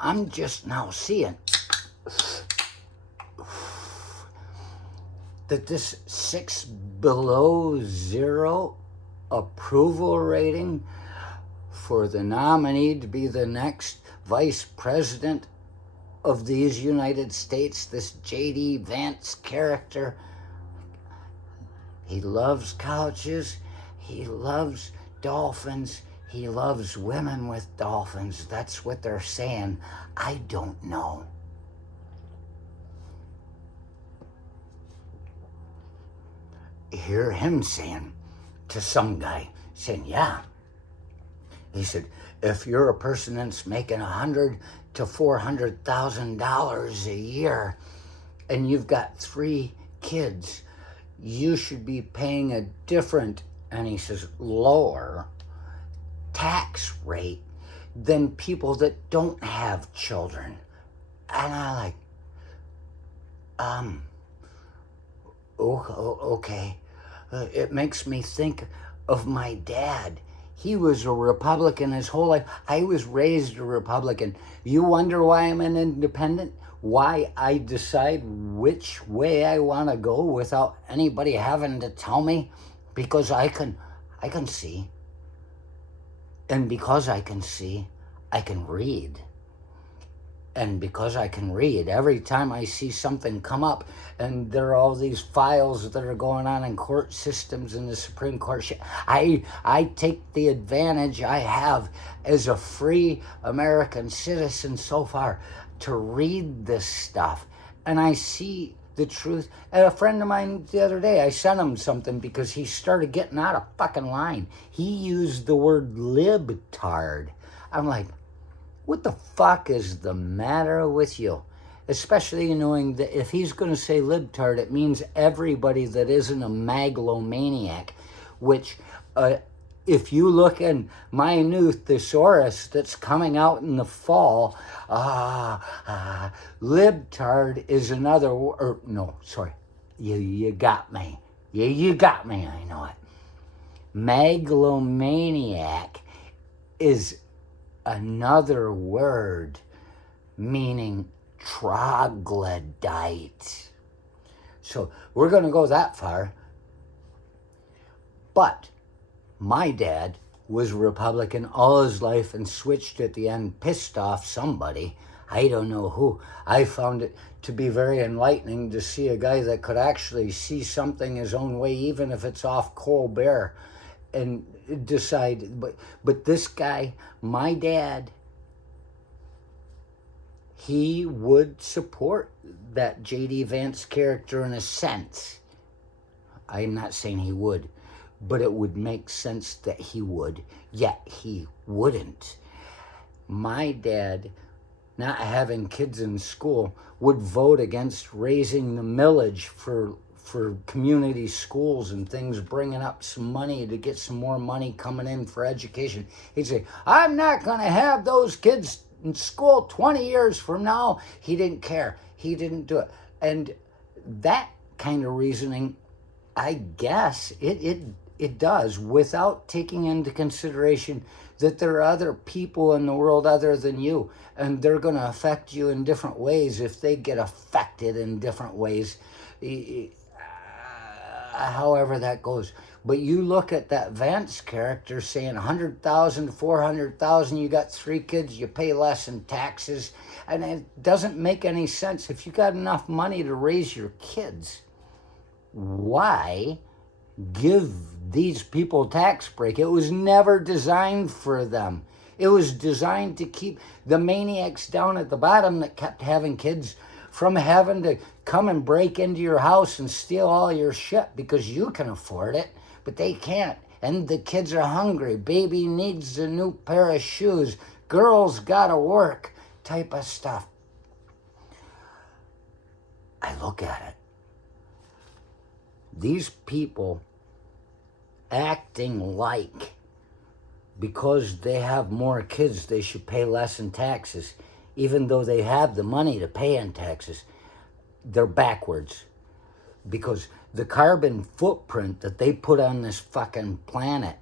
I'm just now seeing that this 6 below zero approval rating for the nominee to be the next vice president of these United States, this J.D. Vance character, he loves couches, he loves dolphins, he loves women with dolphins. That's what they're saying. I don't know. Hear him saying to some guy, saying, yeah. He said, if you're a person that's making $100,000 to $400,000 a year and you've got 3 kids, you should be paying a different, and he says, lower tax rate than people that don't have children. And I okay. It makes me think of my dad. He was a Republican his whole life. I was raised a Republican. You wonder why I'm an independent? Why I decide which way I want to go without anybody having to tell me? Because I can see. And because I can see, I can read. And because I can read, every time I see something come up, and there are all these files that are going on in court systems in the Supreme Court, I take the advantage I have as a free American citizen so far to read this stuff. And I see the truth. And a friend of mine the other day, I sent him something because he started getting out of fucking line. He used the word libtard. I'm like, what the fuck is the matter with you? Especially knowing that if he's going to say libtard, it means everybody that isn't a megalomaniac, which if you look in my new thesaurus that's coming out in the fall, libtard is another word. No, sorry. You got me. You got me, I know it. Megalomaniac is another word meaning troglodyte. So we're going to go that far. But my dad was Republican all his life and switched at the end, pissed off somebody. I don't know who. I found it to be very enlightening to see a guy that could actually see something his own way, even if it's off Colbert, and decide. But this guy, my dad, he would support that J.D. Vance character in a sense. I'm not saying he would, but it would make sense that he would, yet he wouldn't. My dad, not having kids in school, would vote against raising the millage for community schools and things, bringing up some money to get some more money coming in for education. He'd say, I'm not going to have those kids in school 20 years from now. He didn't care. He didn't do it. And that kind of reasoning, I guess, it does, without taking into consideration that there are other people in the world other than you, and they're going to affect you in different ways if they get affected in different ways. However that goes. But you look at that Vance character saying 100,000 to 400,000, you got 3 kids, you pay less in taxes, and it doesn't make any sense. If you got enough money to raise your kids, why give these people a tax break? It was never designed for them. It was designed to keep the maniacs down at the bottom that kept having kids from having to come and break into your house and steal all your shit because you can afford it, but they can't. And the kids are hungry. Baby needs a new pair of shoes. Girls gotta work, type of stuff. I look at it. These people acting like because they have more kids, they should pay less in taxes, even though they have the money to pay in taxes. They're backwards, because the carbon footprint that they put on this fucking planet,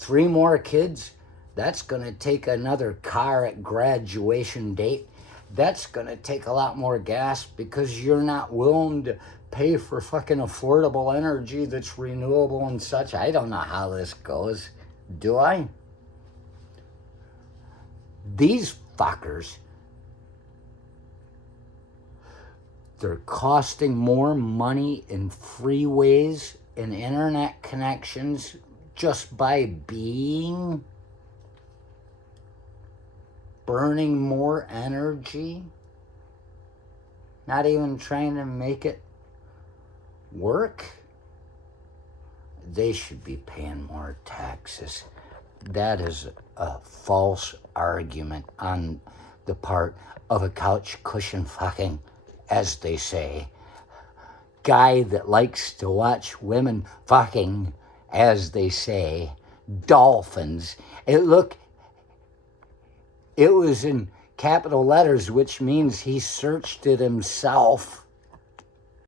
3 more kids, That's going to take another car at graduation date. That's going to take a lot more gas because you're not willing to pay for fucking affordable energy that's renewable and such. I don't know how this goes. Do I? These fuckers, they're costing more money in freeways and internet connections just by being, burning more energy, not even trying to make it work. They should be paying more taxes. That is a false argument on the part of a couch cushion fucking, as they say, guy that likes to watch women fucking, as they say, dolphins. It was in capital letters, which means he searched it himself.